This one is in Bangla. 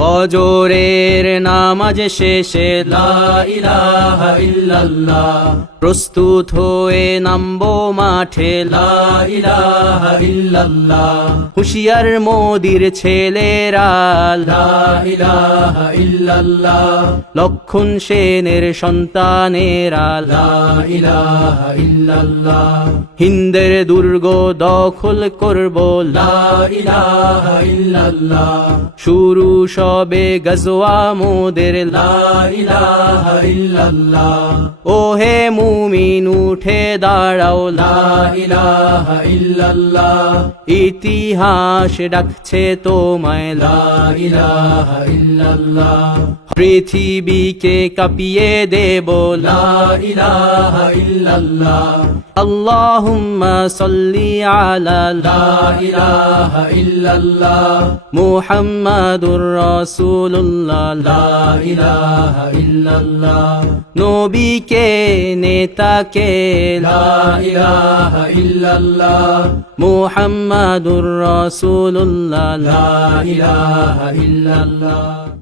ফজরের নামাজ শেষে লা ইলাহা ইল্লাল্লাহ, প্রস্তুত হয়ে নামবো মাঠে লা ইলাহা ইল্লাল্লাহ। হুঁশিয়ার মোদির ছেলেরা লা ইলাহা ইল্লাল্লাহ, লক্ষণ সেনের সন্তানেরা লা ইলাহা ইল্লাল্লাহ। হিন্দের দুর্গ দখল করব লা ইলাহা ইল্লাল্লাহ, শুরু সবে গজওয়া মোদের লা ইলাহা ইল্লাল্লাহ। ও হে মুমিন উঠে দাঁড়াও লা ইলাহা ইল্লাল্লাহ, ইতিহাস ডাকছে তোমায় লা ইলাহা ইল্লাল্লাহ। পৃথিবীকে কাঁপিয়ে দেব লা ইলাহা ইল্লাল্লাহ। আল্লাহুম্মা সাল্লি আলা লা ইলাহা ইল্লাল্লাহ, মুহাম্মাদুর রাসূলুল্লাহ লা ইলাহা ইল্লাল্লাহ। নবীকে নেতাকে লা ইলাহা ইল্লাল্লাহ, মুহাম্মাদুর রাসূলুল্লাহ লা ইলাহা ইল্লাল্লাহ।